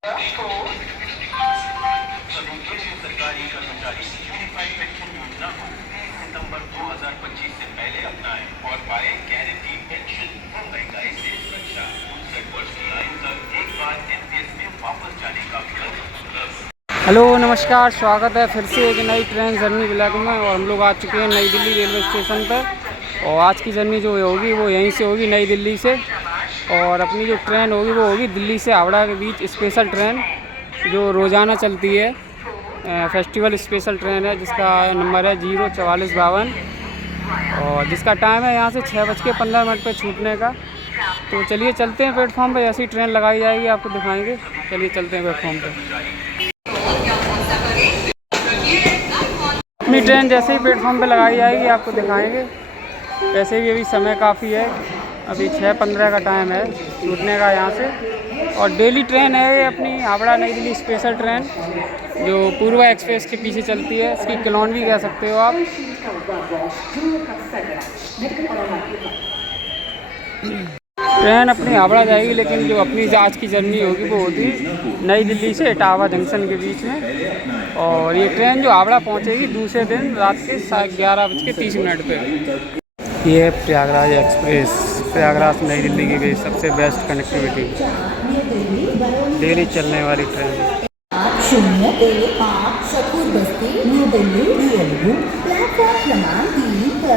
सरकारी कर्मचारी unified pension योजना को 30 सितंबर 2025 से पहले अपनाएं और पाए गारंटी पेंशन और महंगाई से सुरक्षा। 59 वर्ष की आयु तक एक बार एनपीएस में वापस जाने का विकल्प। हेलो नमस्कार, स्वागत है फिर से एक नई ट्रेन जर्नी ब्लॉग में। और हम लोग आ चुके हैं नई दिल्ली रेलवे स्टेशन पर। और आज की जर्नी जो होगी वो यहीं से होगी, नई दिल्ली से। और अपनी जो ट्रेन होगी वो होगी दिल्ली से हावड़ा के बीच स्पेशल ट्रेन, जो रोज़ाना चलती है। फेस्टिवल स्पेशल ट्रेन है जिसका नंबर है 04452 और जिसका टाइम है यहाँ से 6:15 पर छूटने का। तो चलिए चलते हैं प्लेटफॉर्म पर, ऐसी ट्रेन लगाई जाएगी आपको दिखाएंगे। चलिए चलते हैं प्लेटफॉर्म पर। अपनी ट्रेन जैसे ही प्लेटफॉर्म पे लगाई जाएगी आपको दिखाएंगे। वैसे भी अभी समय काफ़ी है, अभी 6:15 का टाइम है छूटने का यहाँ से। और डेली ट्रेन है ये अपनी हावड़ा नई दिल्ली स्पेशल ट्रेन, जो पूर्वा एक्सप्रेस के पीछे चलती है। इसकी क्लोन भी कह सकते हो आप। ट्रेन अपनी हावड़ा जाएगी, लेकिन जो अपनी आज की जर्नी होगी वो होगी नई दिल्ली से इटावा जंक्शन के बीच में। और ये ट्रेन जो हावड़ा पहुंचेगी दूसरे दिन रात के 11:30 पे। ये है प्रयागराज एक्सप्रेस, प्रयागराज नई दिल्ली की गई सबसे बेस्ट कनेक्टिविटी, डेली चलने वाली ट्रेन। 015 शकूर बस्ती न्यू दिल्ली रेलवे प्लेटफॉर्म क्रमांक 3 पर आ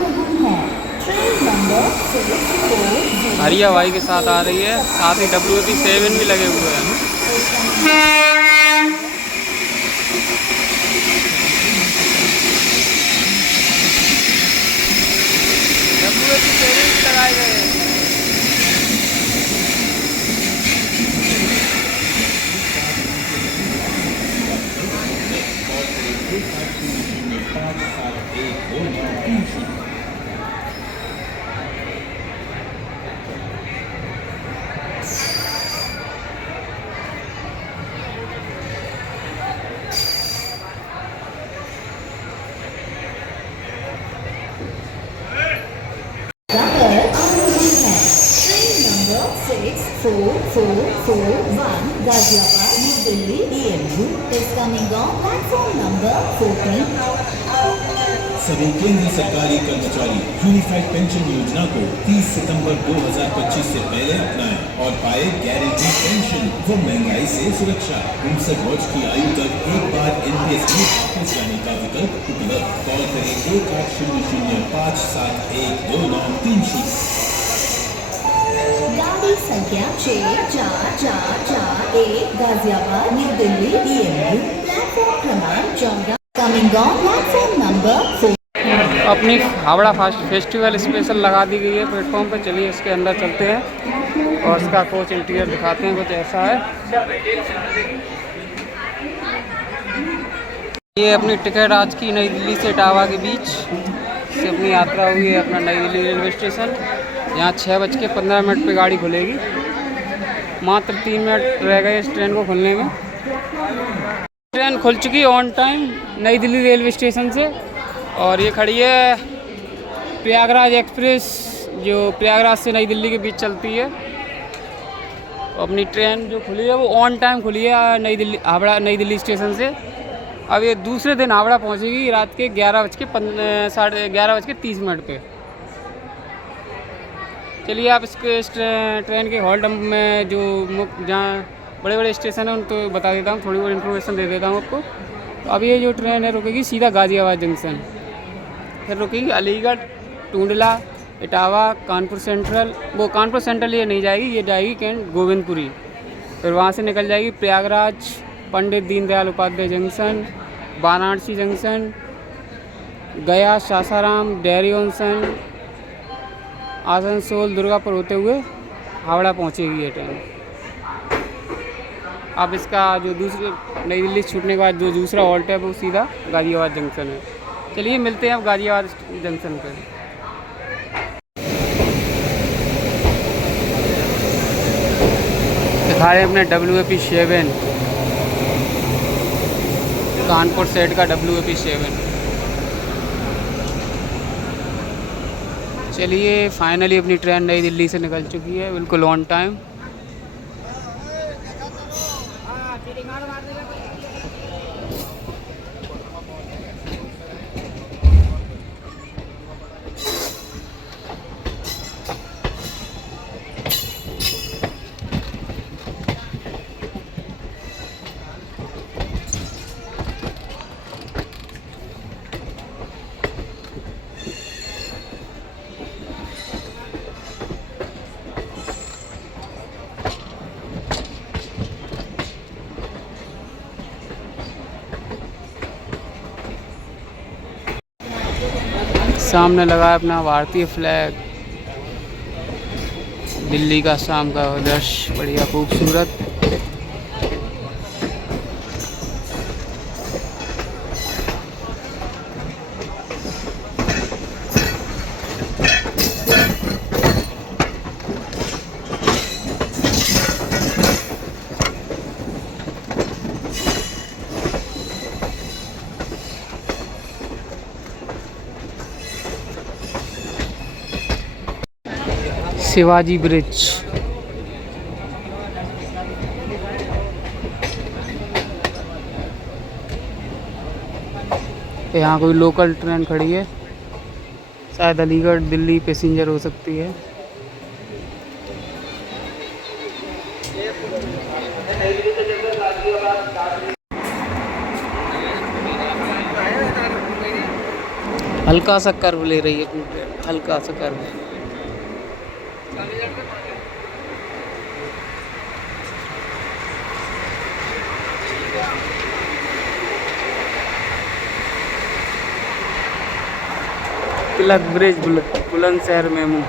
रही है। ट्रेन नंबर 64 हरिया भाई के साथ आ रही है, साथ ही WP7 भी लगे हुए हैं। WP7 भी लगाए गए हैं। Ghaziabad new Delhi DMU is coming on platform number 14। सभी केंद्र सरकारी कर्मचारी यूनिफाइड पेंशन योजना को 30 सितंबर 2025 से पहले अपनाएं और पाए गारंटी पेंशन व महंगाई से सुरक्षा। 59 वर्ष की आयु तक एक बार एनपीएस में वापस जाने का विकल्प उपलब्ध। कॉल करें 1800-571-2930। गाड़ी संख्या 644441 Ghaziabad new Delhi DMU platform क्रमांक 14 कमिंग ऑन प्लेटफॉर्म नंबर 4। अपनी हावड़ा फास्ट फेस्टिवल स्पेशल लगा दी गई है प्लेटफॉर्म पर। चलिए इसके अंदर चलते हैं और इसका कोच इंटीरियर दिखाते हैं। कुछ ऐसा है। ये अपनी टिकट आज की नई दिल्ली से इटावा के बीच से अपनी यात्रा हुई है अपना नई दिल्ली रेलवे स्टेशन। यहाँ 6:15 पे गाड़ी खुलेगी। मात्र 3 मिनट रह गए इस ट्रेन को खुलने में। ट्रेन खुल चुकी है ऑन टाइम नई दिल्ली रेलवे स्टेशन से। और ये खड़ी है प्रयागराज एक्सप्रेस, जो प्रयागराज से नई दिल्ली के बीच चलती है। अपनी ट्रेन जो खुली है वो ऑन टाइम खुली है नई दिल्ली हावड़ा नई दिल्ली स्टेशन से। अब ये दूसरे दिन हावड़ा पहुंचेगी रात के 11:30 पे। चलिए आप इस ट्रेन के हॉल्ट में जो जहाँ बड़े बड़े स्टेशन हैं उन तो बता देता हूँ, थोड़ी बहुत इन्फॉर्मेशन दे देता हूँ आपको। तो अब ये जो ट्रेन है रुकेगी सीधा गाजियाबाद जंक्शन, फिर रुकेगी अलीगढ़, टूंडला, इटावा, कानपुर सेंट्रल। वो कानपुर सेंट्रल ये नहीं जाएगी, ये जाएगी कैंट गोविंदपुरी। फिर वहाँ से निकल जाएगी प्रयागराज, पंडित दीनदयाल उपाध्याय जंक्शन, वाराणसी जंक्शन, गया, सासाराम, डेहरी जंक्शन, आसनसोल, दुर्गापुर होते हुए हावड़ा पहुँचेगी ये ट्रेन। अब इसका जो दूसरे नई दिल्ली छूटने के बाद जो दूसरा हॉल्ट है वो सीधा गाजियाबाद जंक्शन है। चलिए मिलते हैं अब गाजियाबाद जंक्शन पर। दिखा रहे हैं अपने WP7, कानपुर सेट का WP7। चलिए फाइनली अपनी ट्रेन नई दिल्ली से निकल चुकी है बिल्कुल ऑन टाइम। सामने लगा है अपना भारतीय फ्लैग। दिल्ली का शाम का दृश्य बढ़िया खूबसूरत। शिवाजी ब्रिज। यहाँ कोई लोकल ट्रेन खड़ी है, शायद अलीगढ़ दिल्ली पैसेंजर हो सकती है। हल्का सा कर्व ले रही है अपनी ट्रेन, हल्का सा कर्व। तिलक ब्रिज बुलंदशहर मेमू।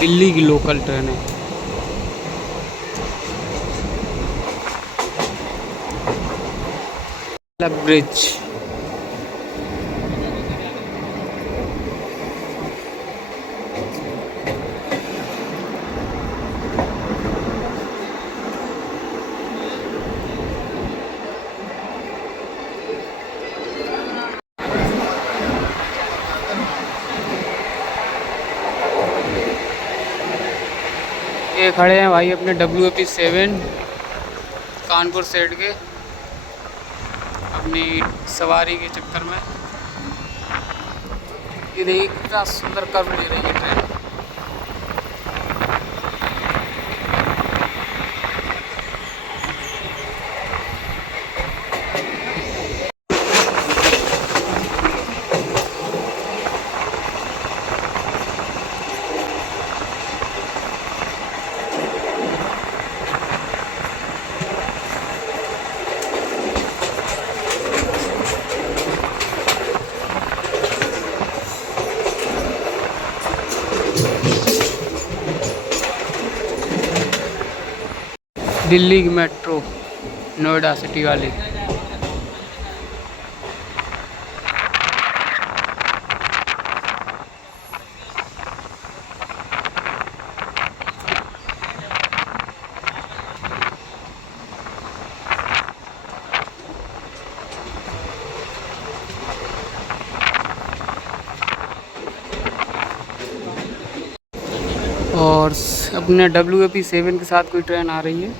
दिल्ली की लोकल ट्रेन है। तिलक ब्रिज। ये खड़े हैं भाई अपने WAP7 कानपुर सेट के, अपनी सवारी के चक्कर में। ये देखिए कितना सुंदर कर्व ले रही है ट्रेन। दिल्ली की मेट्रो नोएडा सिटी वाली। और अपने WAP7 के साथ कोई ट्रेन आ रही है।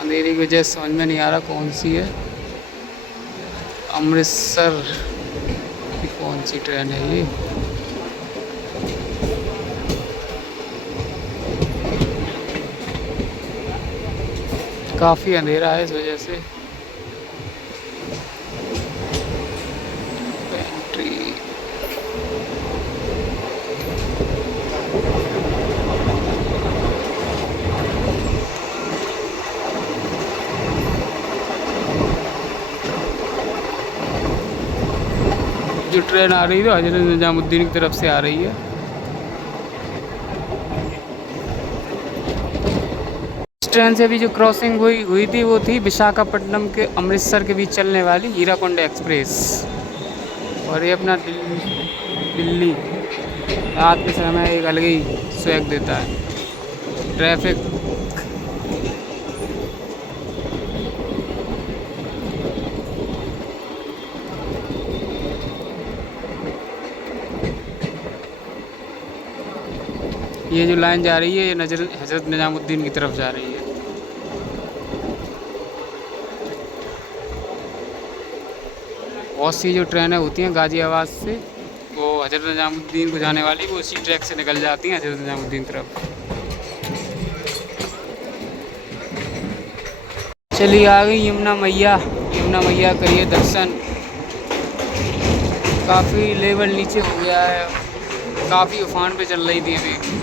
अंधेरी की वजह से समझ में नहीं आ रहा कौन सी है। अमृतसर की कौन सी ट्रेन है ये। काफ़ी अंधेरा है इस वजह से। जो ट्रेन आ रही है तो हज़रत निजामुद्दीन की तरफ से आ रही है। इस ट्रेन से भी जो क्रॉसिंग हुई थी वो थी विशाखापट्टनम के अमृतसर के बीच चलने वाली हीराकुंड एक्सप्रेस। और ये अपना दिल्ली रात के समय एक अलग ही स्वैग देता है। ट्रैफिक ये जो लाइन जा रही है ये हज़रत निजामुद्दीन की तरफ जा रही है। बहुत सी जो ट्रेनें होती हैं गाज़ियाबाद से वो हज़रत निजामुद्दीन को जाने वाली वो उसी ट्रैक से निकल जाती हैं हज़रत निजामुद्दीन तरफ। चलिए आ गई यमुना मैया करिए दर्शन। काफ़ी लेवल नीचे हो गया है, काफ़ी उफान पे चल रही थी अभी।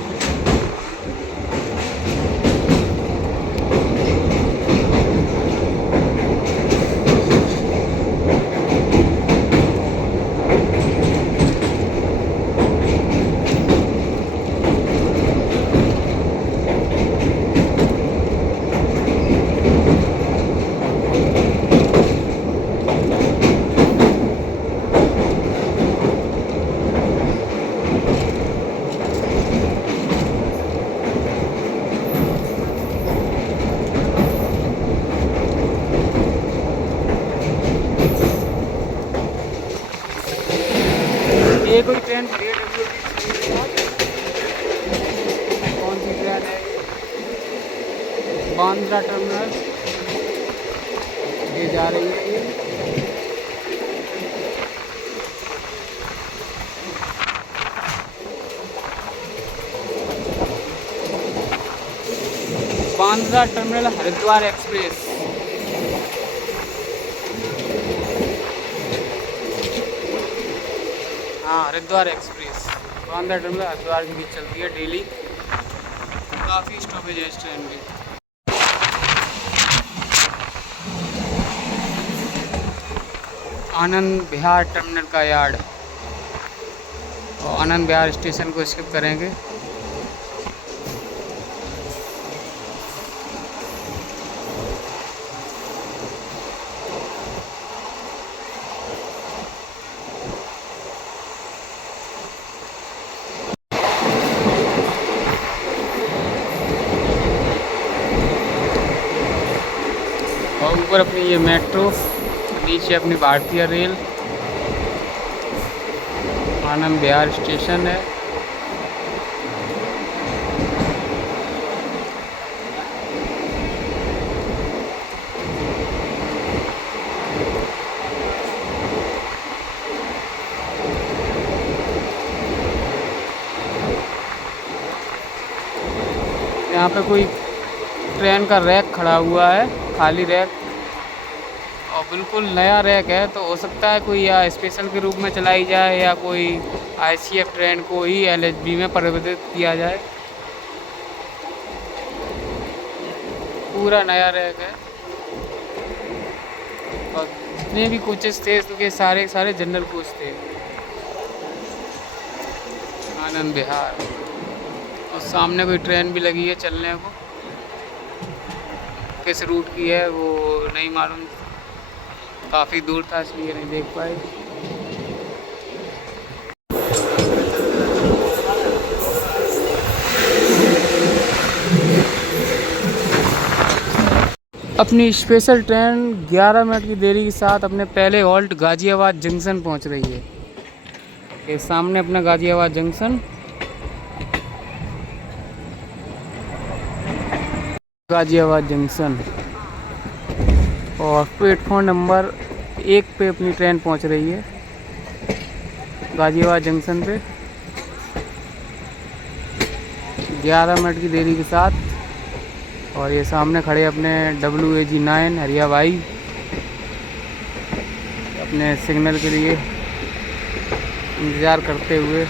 ये कोई ट्रेन खड़ी है कौन सी ट्रेन है ये? बांद्रा टर्मिनल ये जा रही है ये। Bandra terminal Haridwar express. हाँ, हरिद्वार एक्सप्रेस बांद्रा टर्मिनल हरिद्वार के बीच चलती है डेली। काफ़ी स्टॉपेज है इस ट्रेन की। आनंद विहार टर्मिनल का यार्ड और आनंद विहार स्टेशन को स्किप करेंगे। और ऊपर अपनी ये मेट्रो, नीचे अपनी भारतीय रेल। आनंद विहार स्टेशन है। यहाँ पे कोई ट्रेन का रैक खड़ा हुआ है, खाली रैक, और बिल्कुल नया रैक है। तो हो सकता है कोई या स्पेशल के रूप में चलाई जाए या कोई ICF ट्रेन को ही LHB में परिवर्तित किया जाए। पूरा नया रैक है और जितने भी कोचेस थे उसके सारे सारे जनरल कोच थे। आनंद विहार और सामने कोई ट्रेन भी लगी है चलने को, किस रूट की है वो नहीं मालूम, काफ़ी दूर था इसलिए नहीं देख पाए। अपनी स्पेशल ट्रेन 11 मिनट की देरी के साथ अपने पहले हॉल्ट गाजियाबाद जंक्शन पहुंच रही है। ये सामने अपना गाजियाबाद जंक्शन, गाजियाबाद जंक्शन, और प्लेटफॉर्म नंबर 1 पे अपनी ट्रेन पहुंच रही है गाजियाबाद जंक्शन पे 11 मिनट की देरी के साथ। और ये सामने खड़े अपने WAG9 हरिया भाई अपने सिग्नल के लिए इंतज़ार करते हुए।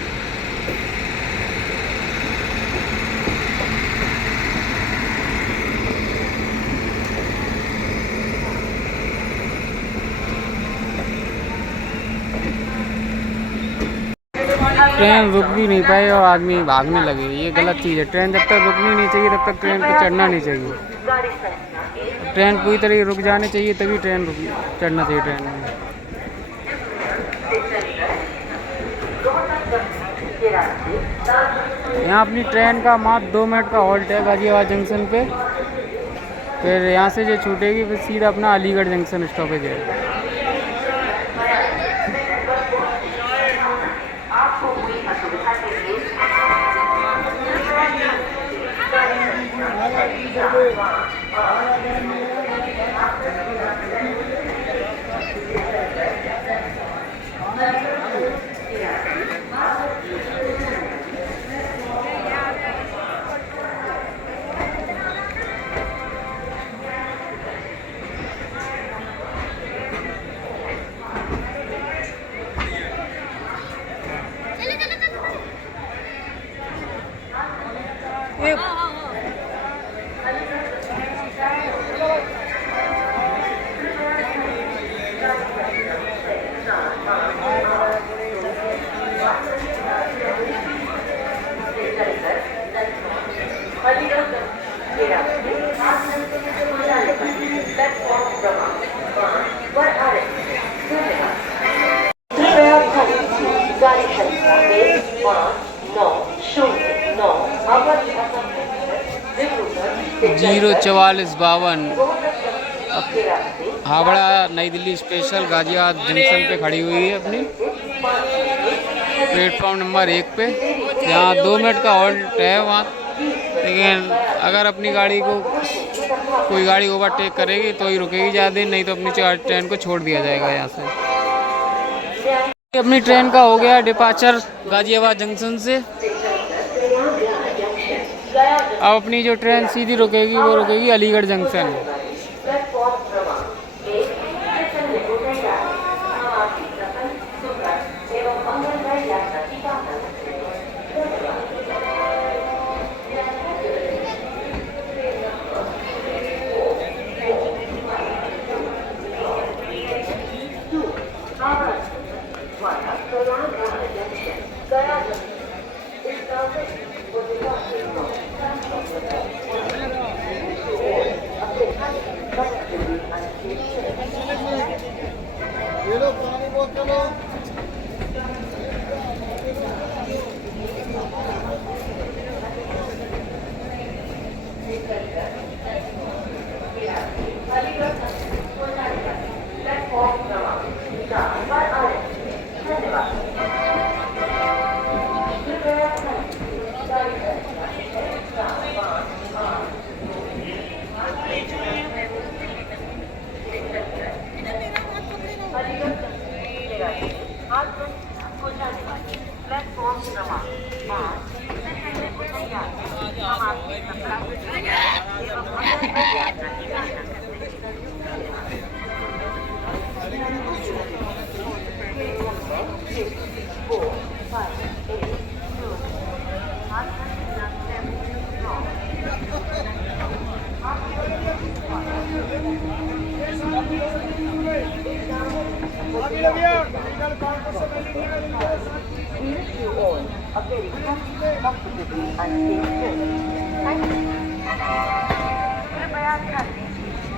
ट्रेन रुक भी नहीं पाए और आदमी भागने लगे, ये गलत चीज़ है। ट्रेन जब तक रुकनी नहीं चाहिए तब तक ट्रेन पर चढ़ना नहीं चाहिए। ट्रेन पूरी तरह रुक जाने चाहिए तभी ट्रेन चढ़ना चाहिए ट्रेन में। यहाँ अपनी ट्रेन का मात्र 2 मिनट का हॉल्ट है गाजियाबाद जंक्शन पे। फिर यहाँ से जो छूटेगी फिर सीधा अपना अलीगढ़ जंक्शन स्टॉपेज है। गाड़ी संख्या 15909 अवध असम 04452 हावड़ा नई दिल्ली स्पेशल गाजियाबाद जंक्शन पे खड़ी हुई है अपनी प्लेटफॉर्म नंबर 1 पे। यहाँ 2 मिनट का हॉल्ट है वहाँ, लेकिन अगर अपनी गाड़ी को कोई गाड़ी ओवरटेक करेगी तो ही रुकेगी ज़्यादा, नहीं तो अपनी ट्रेन को छोड़ दिया जाएगा यहाँ से। अपनी ट्रेन का हो गया डिपार्चर गाजियाबाद जंक्शन से। अब अपनी जो ट्रेन सीधी रुकेगी वो रुकेगी अलीगढ़ जंक्शन।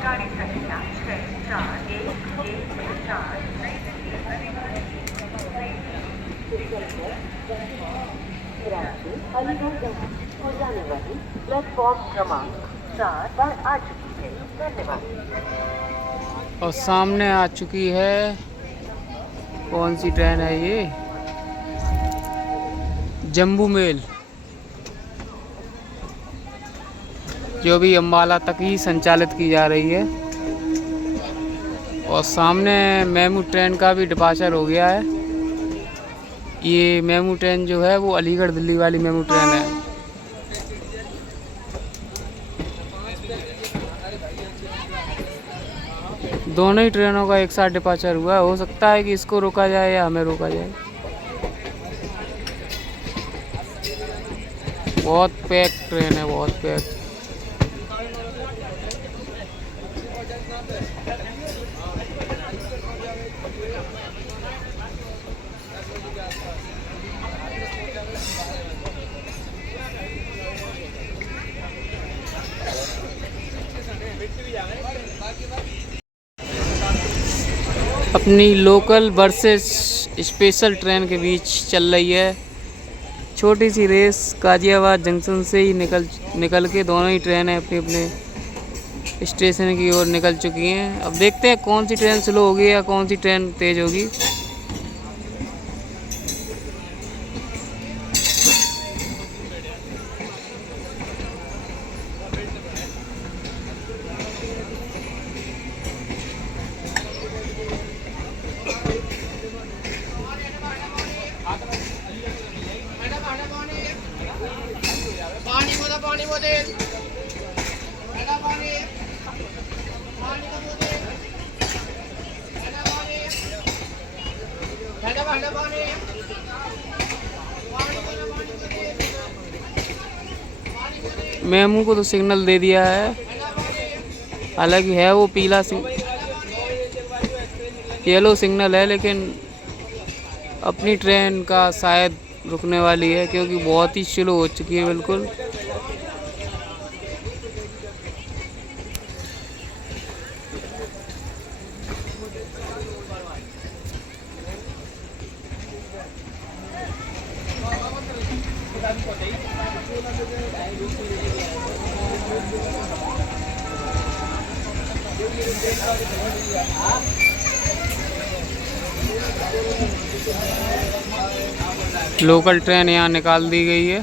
गाड़ी संख्या 64114 अलीगढ़ को जाने वाली प्लेटफॉर्म क्रमांक 4 पर आ चुकी है। धन्यवाद। और सामने आ चुकी है, कौन सी ट्रेन है ये, जम्बू मेल, जो भी अम्बाला तक ही संचालित की जा रही है। और सामने मेमू ट्रेन का भी डिपार्चर हो गया है। ये मेमू ट्रेन जो है वो अलीगढ़ दिल्ली वाली मेमू ट्रेन है। दोनों ही ट्रेनों का एक साथ डिपार्चर हुआ है। हो सकता है कि इसको रोका जाए या हमें रोका जाए। बहुत पैक ट्रेन है, बहुत पैक। अपनी लोकल वर्सेस स्पेशल ट्रेन के बीच चल रही है छोटी सी रेस। गाजियाबाद जंक्शन से ही निकल के दोनों ही ट्रेनें अपने अपने स्टेशन की ओर निकल चुकी हैं। अब देखते हैं कौन सी ट्रेन स्लो होगी या कौन सी ट्रेन तेज़ होगी। पानी मेमू को तो सिग्नल दे दिया है, हालांकि है वो पीला येलो सिग्नल है, लेकिन अपनी ट्रेन का शायद रुकने वाली है क्योंकि बहुत ही स्लो हो चुकी है बिल्कुल। लोकल ट्रेन यहाँ निकाल दी गई है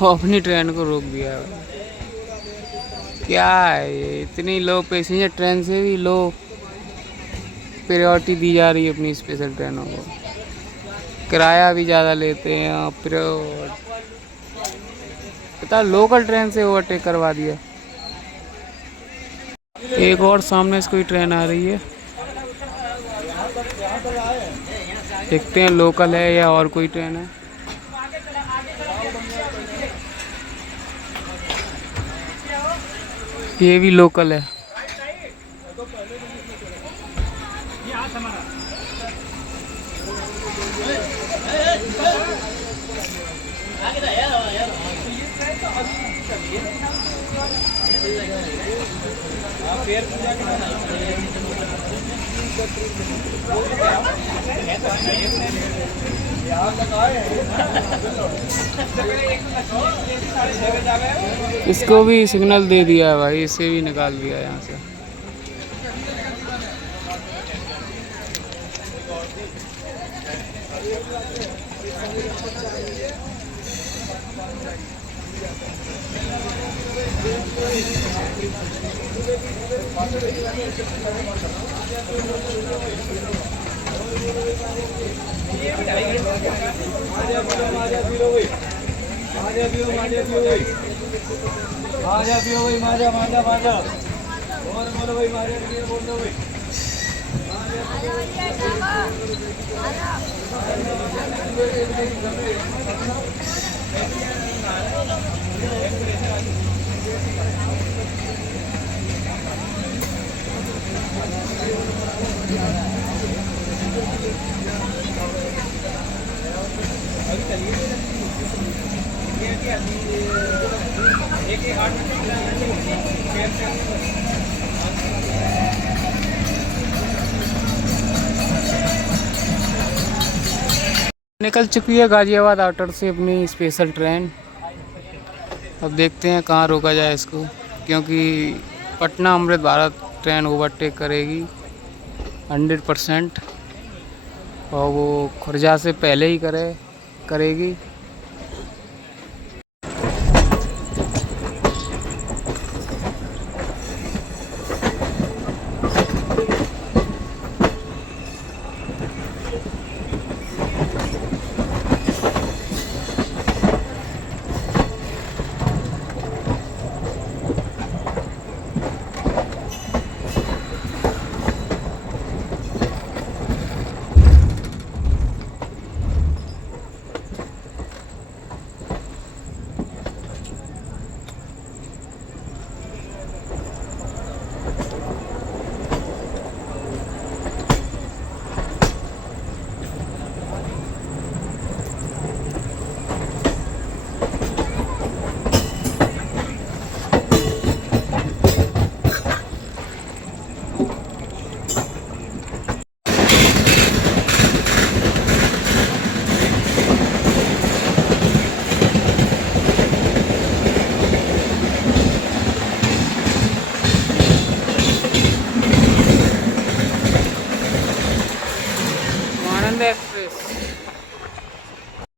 और अपनी ट्रेन को रोक दिया है। क्या है ये, इतनी लो पैसेंजर ट्रेन से भी लो प्रायोरिटी दी जा रही है अपनी स्पेशल ट्रेनों को, किराया भी ज़्यादा लेते हैं। फिर पता लोकल ट्रेन से ओवरटेक करवा दिया। एक और सामने से कोई ट्रेन आ रही है, देखते हैं लोकल है या और कोई ट्रेन है। ये भी लोकल है। इसको भी सिग्नल दे दिया है भाई, इसे भी निकाल दिया यहाँ से। निकल चुकी है गाजियाबाद आउटर से अपनी स्पेशल ट्रेन। अब देखते हैं कहाँ रोका जाए इसको, क्योंकि पटना अमृत भारत ट्रेन ओवरटेक करेगी 100%, और वो खुर्जा से पहले ही करेगी।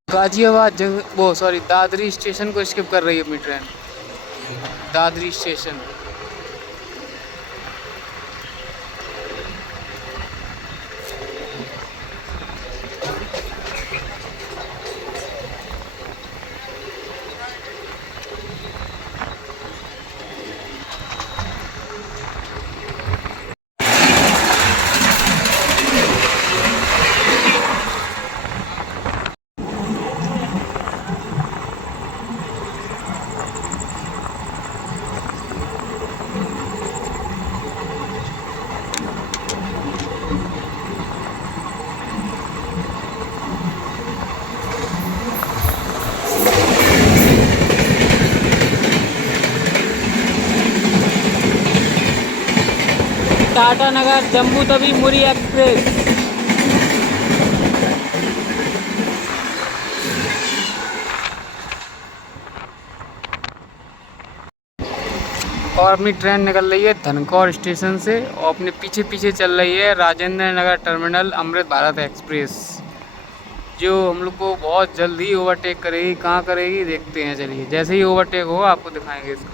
गाजियाबाद दादरी स्टेशन को स्किप कर रही है अपनी ट्रेन। दादरी स्टेशन टाटा नगर जम्मू तवी मुरी एक्सप्रेस। और अपनी ट्रेन निकल रही है धनकौर स्टेशन से और अपने पीछे पीछे चल रही है राजेंद्र नगर टर्मिनल अमृत भारत एक्सप्रेस, जो हम लोग को बहुत जल्दी ओवरटेक करेगी। कहाँ करेगी देखते हैं, चलिए जैसे ही ओवरटेक हो आपको दिखाएंगे इसको।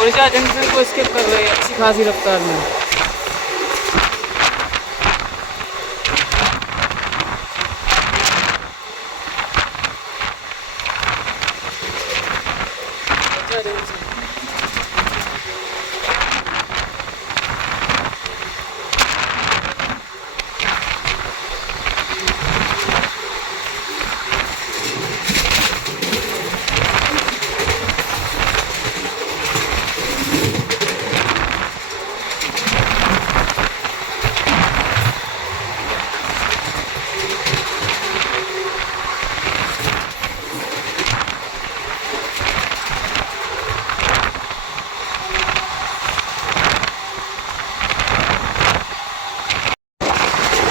ओडिशा जंक्शन को स्किप कर रहे हैं अच्छी खासी रफ्तार में।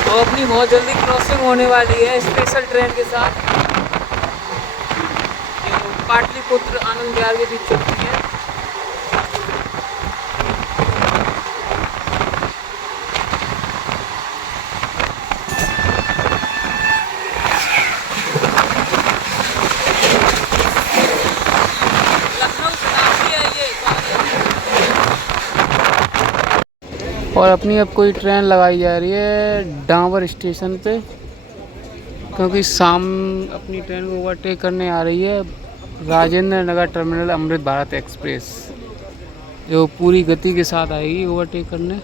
तो अपनी बहुत जल्दी क्रॉसिंग होने वाली है स्पेशल ट्रेन के साथ, जो पाटलिपुत्र आनंद विहार के बीच चलती है। और अपनी अब कोई ट्रेन लगाई जा रही है डांवर स्टेशन पे, क्योंकि शाम अपनी ट्रेन को ओवरटेक करने आ रही है राजेंद्र नगर टर्मिनल अमृत भारत एक्सप्रेस, जो पूरी गति के साथ आएगी ओवरटेक करने।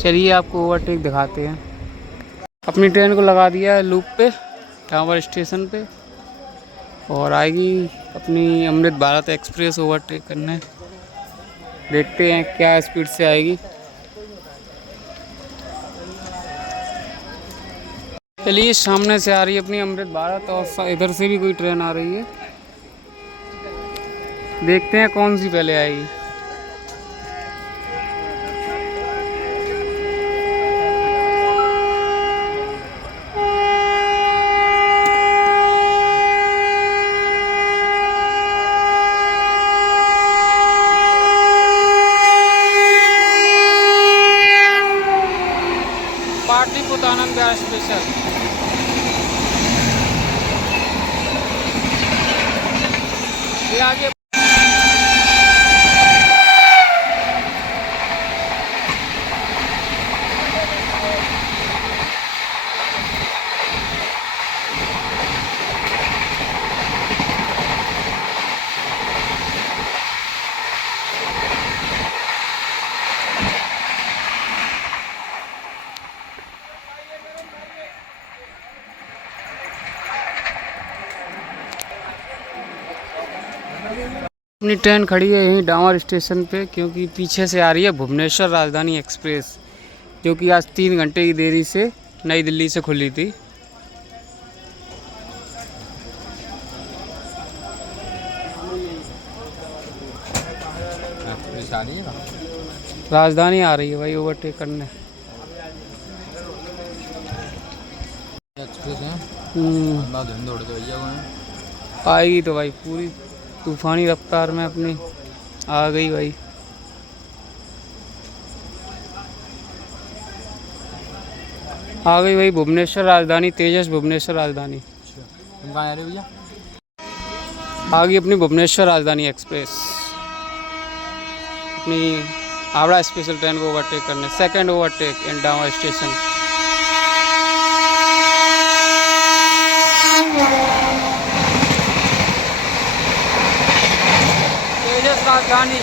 चलिए आपको ओवरटेक दिखाते हैं। अपनी ट्रेन को लगा दिया है लूप पे डांवर स्टेशन पे और आएगी अपनी अमृत भारत एक्सप्रेस ओवरटेक करने। देखते हैं क्या स्पीड से आएगी। चलिए सामने से आ रही है अपनी अमृत भारत और इधर से भी कोई ट्रेन आ रही है, देखते हैं कौन सी पहले आएगी। पाटलिपुत्र आनंद विहार स्पेशल। ये आगे अपनी ट्रेन खड़ी है यहीं डांवर स्टेशन पे, क्योंकि पीछे से आ रही है भुवनेश्वर राजधानी एक्सप्रेस, जो कि आज 3 घंटे की देरी से नई दिल्ली से खुली थी। आ रही है ना। राजधानी आ रही है भाई ओवरटेक करने। एक्सप्रेस है, हम्म, धुंध उड़ के भैया हुए हैं। आएगी तो भाई पूरी तूफानी रफ्तार में अपनी आ गई भाई। आ गई भाई भुवनेश्वर राजधानी, तेजस भुवनेश्वर राजधानी तुम कहाँ आ रहे हो भैया? आ गई अपनी भुवनेश्वर राजधानी एक्सप्रेस अपनी हावड़ा स्पेशल ट्रेन को ओवरटेक करने। सेकंड ओवरटेक इन डावा स्टेशन। तेजस राजधानी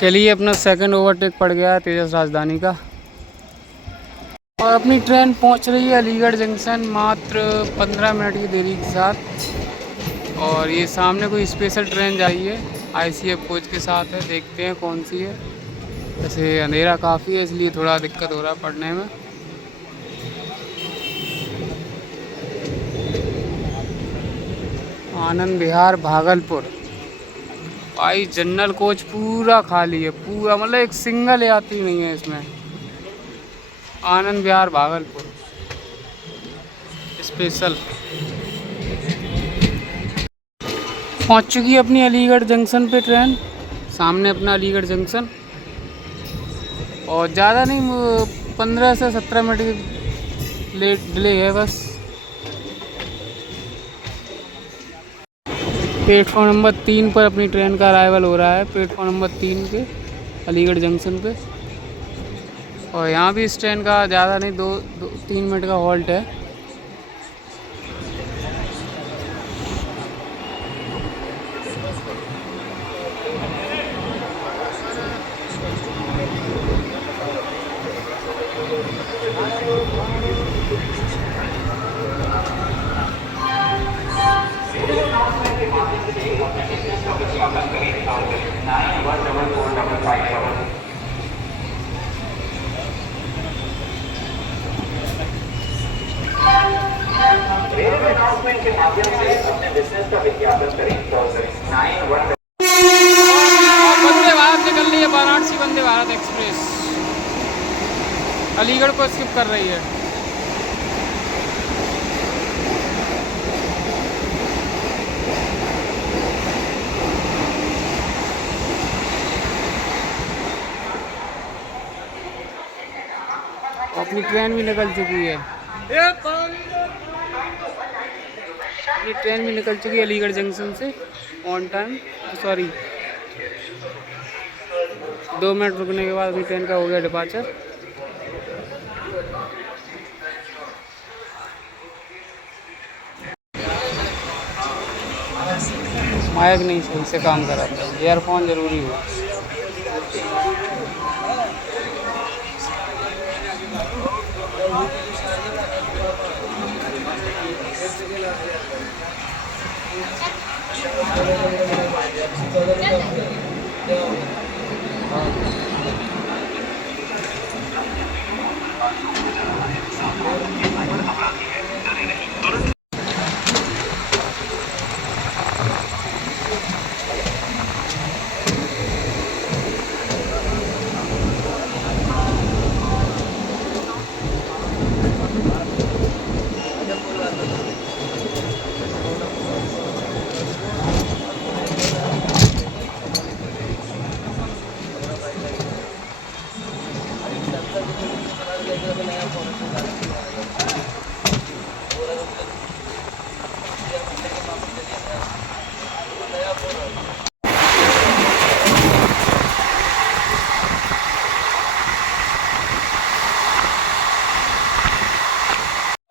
चलिए अपना सेकंड ओवरटेक पड़ गया है तेजस राजधानी का। और अपनी ट्रेन पहुंच रही है अलीगढ़ जंक्शन मात्र 15 मिनट की देरी के साथ। और ये सामने कोई स्पेशल ट्रेन जा रही है ICF कोच के साथ है, देखते हैं कौन सी है। वैसे अंधेरा काफ़ी है इसलिए थोड़ा दिक्कत हो रहा है पढ़ने में। आनंद विहार भागलपुर भाई जनरल कोच पूरा खाली है, पूरा मतलब एक सिंगल यात्री नहीं है इसमें। आनंद विहार भागलपुर स्पेशल पहुंच चुकी है अपनी अलीगढ़ जंक्शन पे ट्रेन। सामने अपना अलीगढ़ जंक्शन और ज़्यादा नहीं 15 से 17 मिनट की लेट डिले है बस। प्लेटफॉर्म नंबर 3 पर अपनी ट्रेन का अराइवल हो रहा है, प्लेटफॉर्म नंबर 3 के अलीगढ़ जंक्शन पे। और यहाँ भी इस ट्रेन का ज़्यादा नहीं 2-3 मिनट का हॉल्ट है। वंदे भारत निकल रही है, वाराणसी वंदे भारत एक्सप्रेस अलीगढ़ को स्किप कर रही है। अपनी ट्रेन भी निकल चुकी है, अपनी ट्रेन भी निकल चुकी है अलीगढ़ जंक्शन से ऑन टाइम। सॉरी 2 मिनट रुकने के बाद अपनी ट्रेन का हो गया डिपार्चर। माइक नहीं सही से काम कर रहा था, ईयरफोन ज़रूरी हो।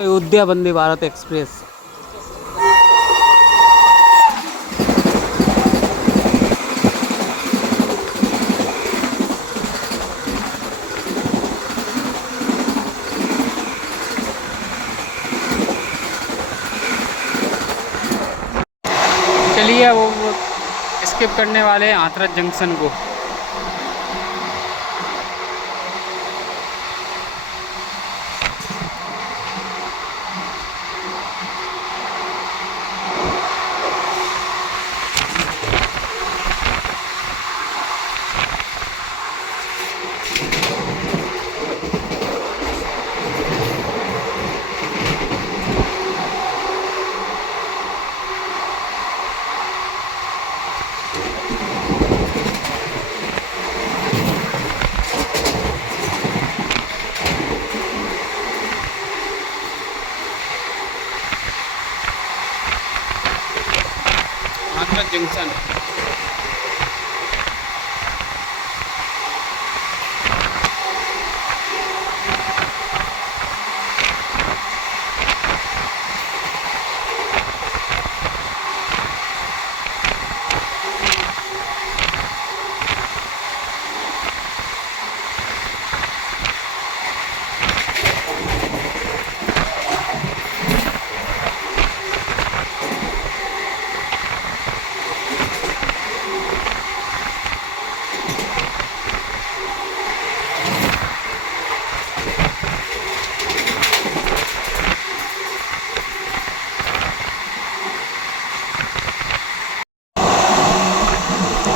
अयोध्या वंदे भारत एक्सप्रेस चलिए वो स्किप करने वाले हैं हाथरस जंक्शन को। Hathras junction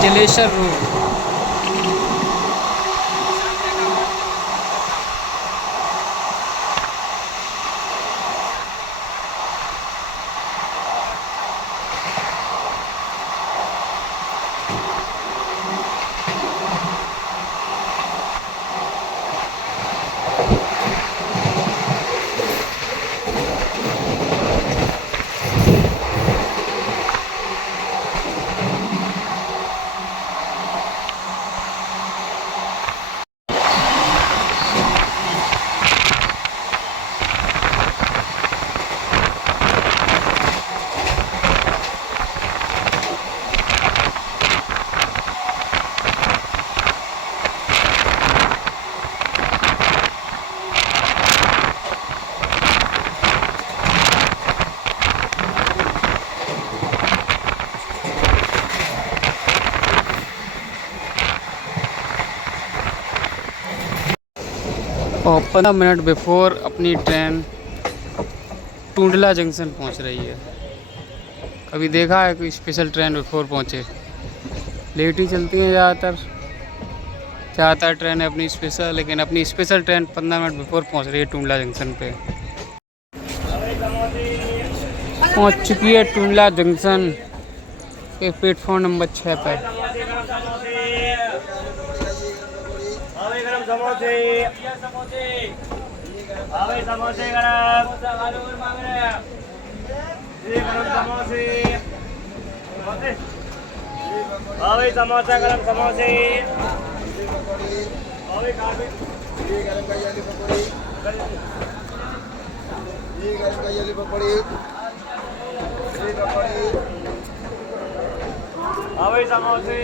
Jalesar road. और 15 मिनट बिफोर अपनी ट्रेन टुंडला जंक्शन पहुंच रही है। कभी देखा है कोई स्पेशल ट्रेन बिफोर पहुंचे? लेट ही चलती हैं ज़्यादातर ट्रेनें अपनी स्पेशल, लेकिन अपनी स्पेशल ट्रेन 15 मिनट बिफोर पहुंच रही है टुंडला जंक्शन पे। पहुंच चुकी है टुंडला जंक्शन के प्लेटफॉर्म नंबर 6 पर। समोसा गरम समोसे समोसे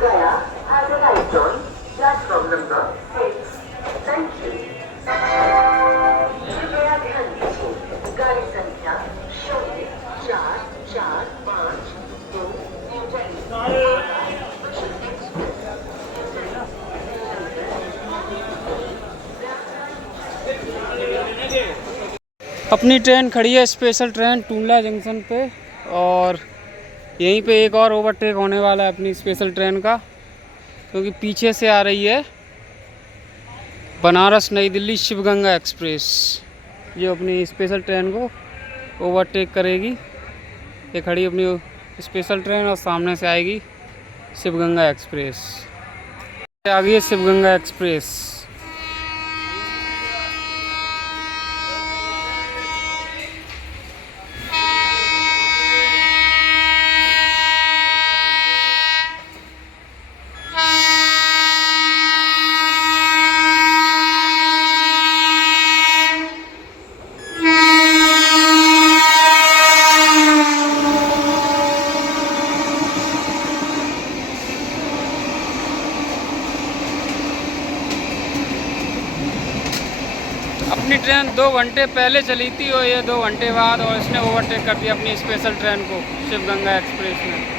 Gaya has arrived on platform number 6. Thank you. कृपया ध्यान दीजिए, गाड़ी संख्या 044552 न्यू अपनी ट्रेन खड़ी है स्पेशल ट्रेन टुंडला जंक्शन पे, और यहीं पे एक और ओवरटेक होने वाला है अपनी स्पेशल ट्रेन का, क्योंकि पीछे से आ रही है बनारस नई दिल्ली शिव गंगा एक्सप्रेस। ये अपनी स्पेशल ट्रेन को ओवरटेक करेगी। ये खड़ी अपनी स्पेशल ट्रेन और सामने से आएगी शिव गंगा एक्सप्रेस। आ गई है शिव गंगा एक्सप्रेस। ट्रेन 2 घंटे पहले चली थी और ये 2 घंटे बाद, और इसने ओवरटेक कर दिया अपनी स्पेशल ट्रेन को, शिव गंगा एक्सप्रेस में।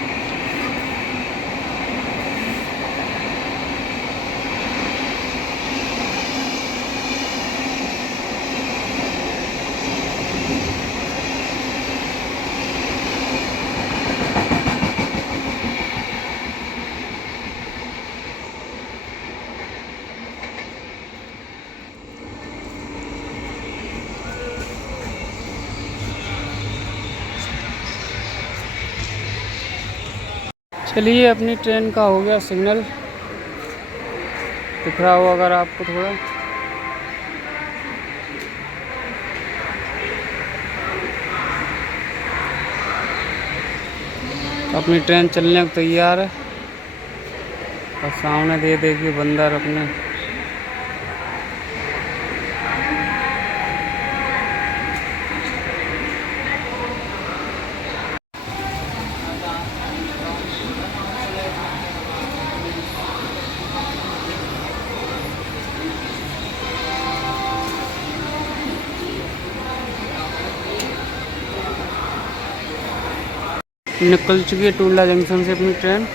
चलिए, अपनी ट्रेन का हो गया सिग्नल, दिख रहा होगा अगर आपको थोड़ा। अपनी ट्रेन चलने को तैयार है और सामने दे देखिए बंदर अपने। निकल चुकी है टुंडला जंक्शन से अपनी ट्रेन।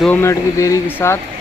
2 मिनट की देरी के साथ।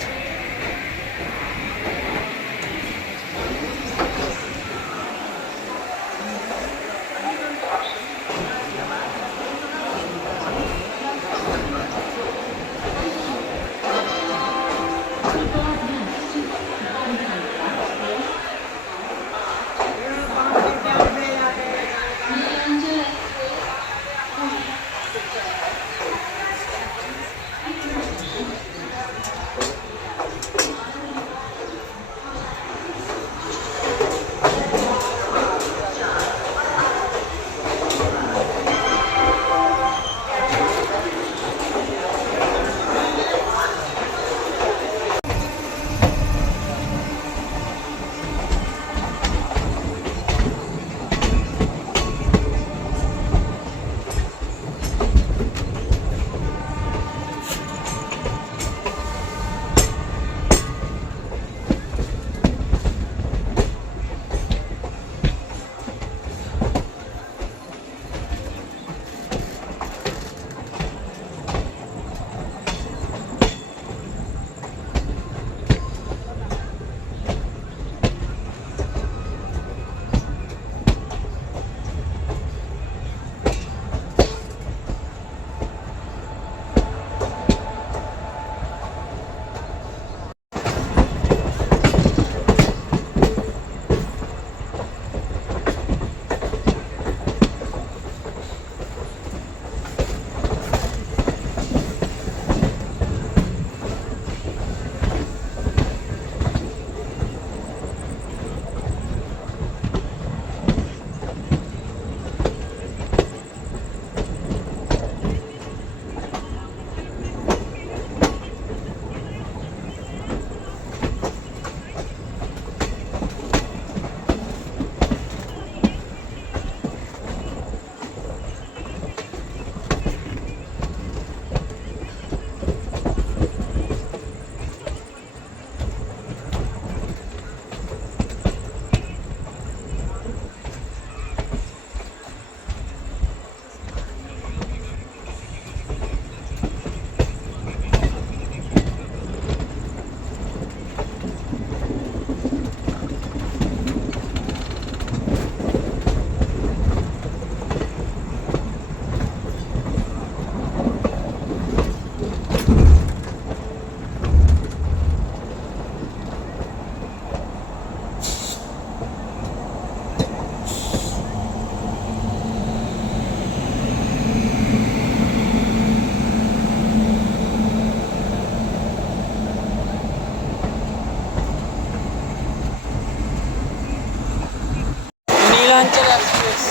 नीलांचल एक्सप्रेस।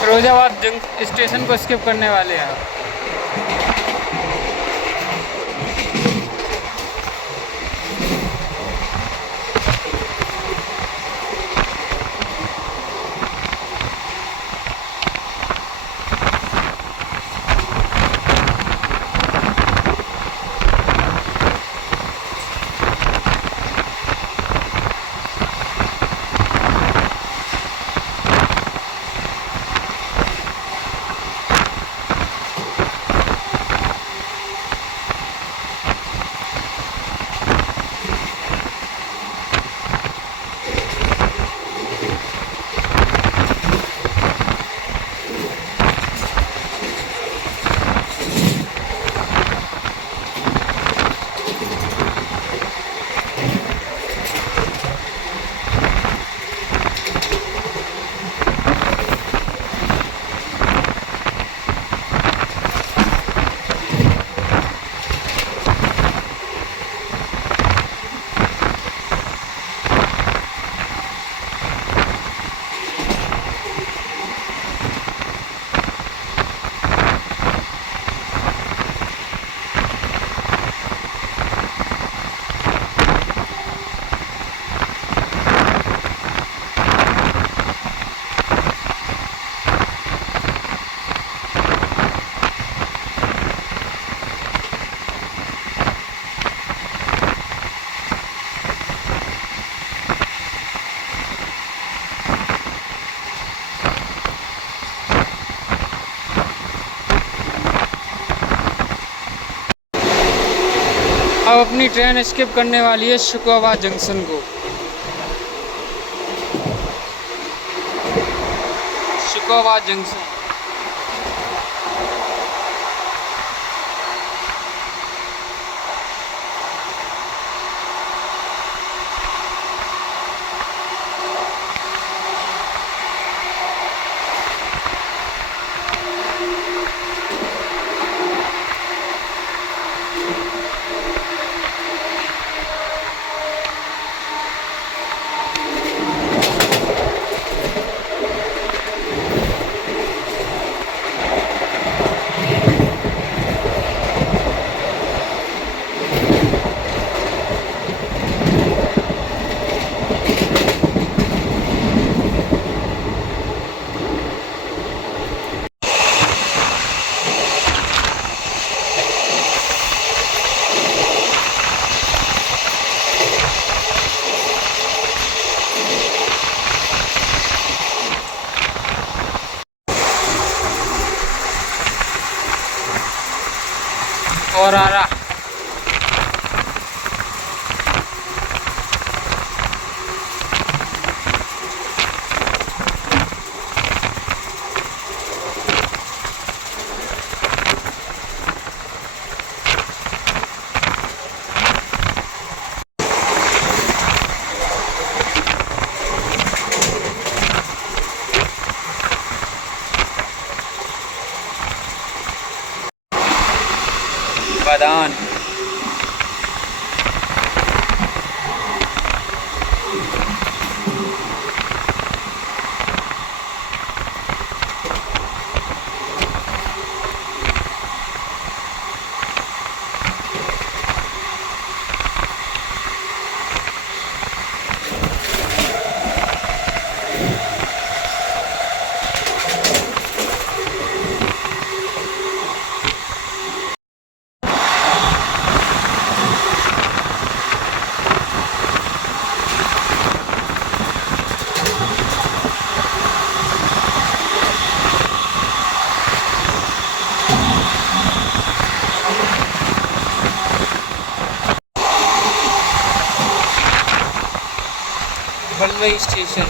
फिरोजाबाद स्टेशन को स्किप करने वाले हैं। अपनी ट्रेन स्किप करने वाली है शिकोवा जंक्शन को। शिकोवा जंक्शन। और आ रहा बादान। बलवई स्टेशन।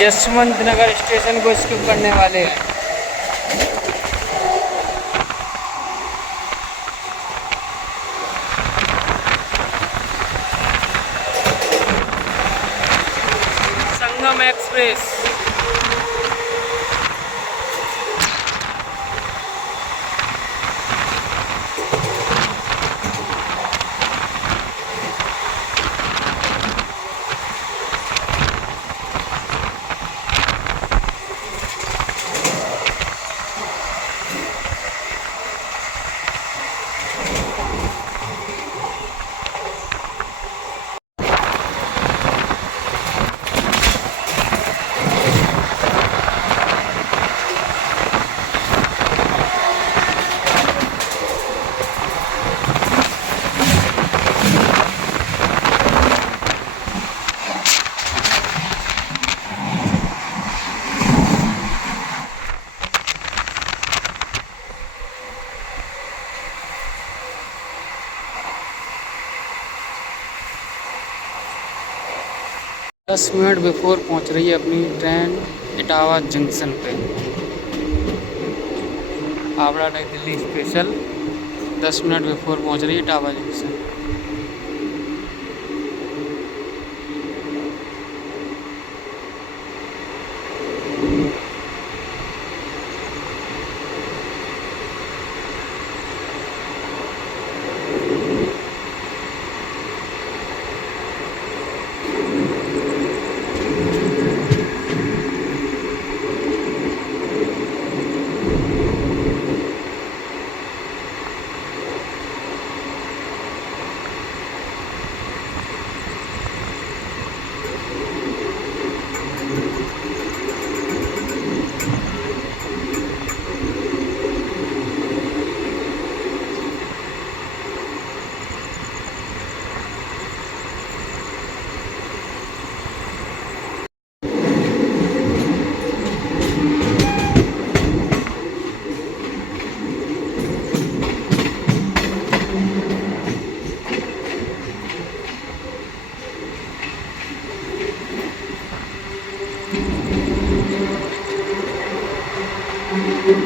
जसवंत नगर स्टेशन को स्किप करने वाले हैं। संगम एक्सप्रेस। दस मिनट बिफोर पहुंच रही है अपनी ट्रेन इटावा जंक्शन पे। हावड़ा नई दिल्ली स्पेशल 10 मिनट बिफोर पहुंच रही है Etawah junction. ₹4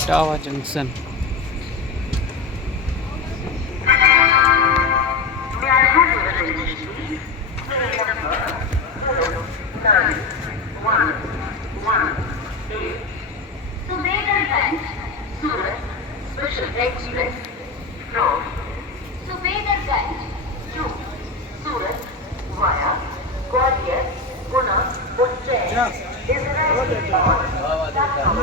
Etawah junction. Subedarganj, Surat, Special Express from Subedarganj to Surat via Gwalior, Guna, Ujjain is arriving on platform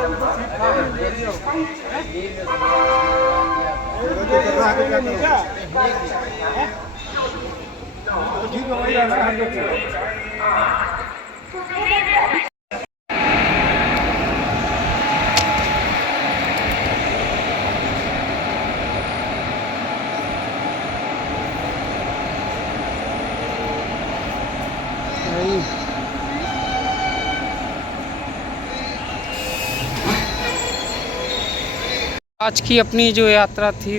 आज की अपनी जो यात्रा थी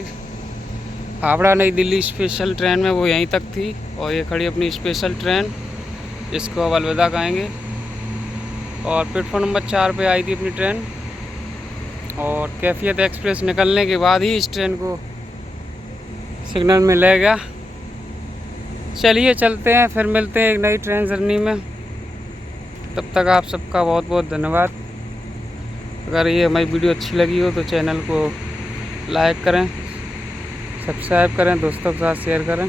हावड़ा नई दिल्ली स्पेशल ट्रेन में, वो यहीं तक थी। और ये खड़ी अपनी स्पेशल ट्रेन, जिसको अब अलविदा कहेंगे। और प्लेटफॉर्म नंबर 4 पे आई थी अपनी ट्रेन। और कैफियत एक्सप्रेस निकलने के बाद ही इस ट्रेन को सिग्नल मिलेगा। चलिए चलते हैं, फिर मिलते हैं एक नई ट्रेन जर्नी में। तब तक आप सबका बहुत बहुत धन्यवाद। अगर ये हमारी वीडियो अच्छी लगी हो तो चैनल को लाइक करें, सब्सक्राइब करें, दोस्तों के साथ शेयर करें।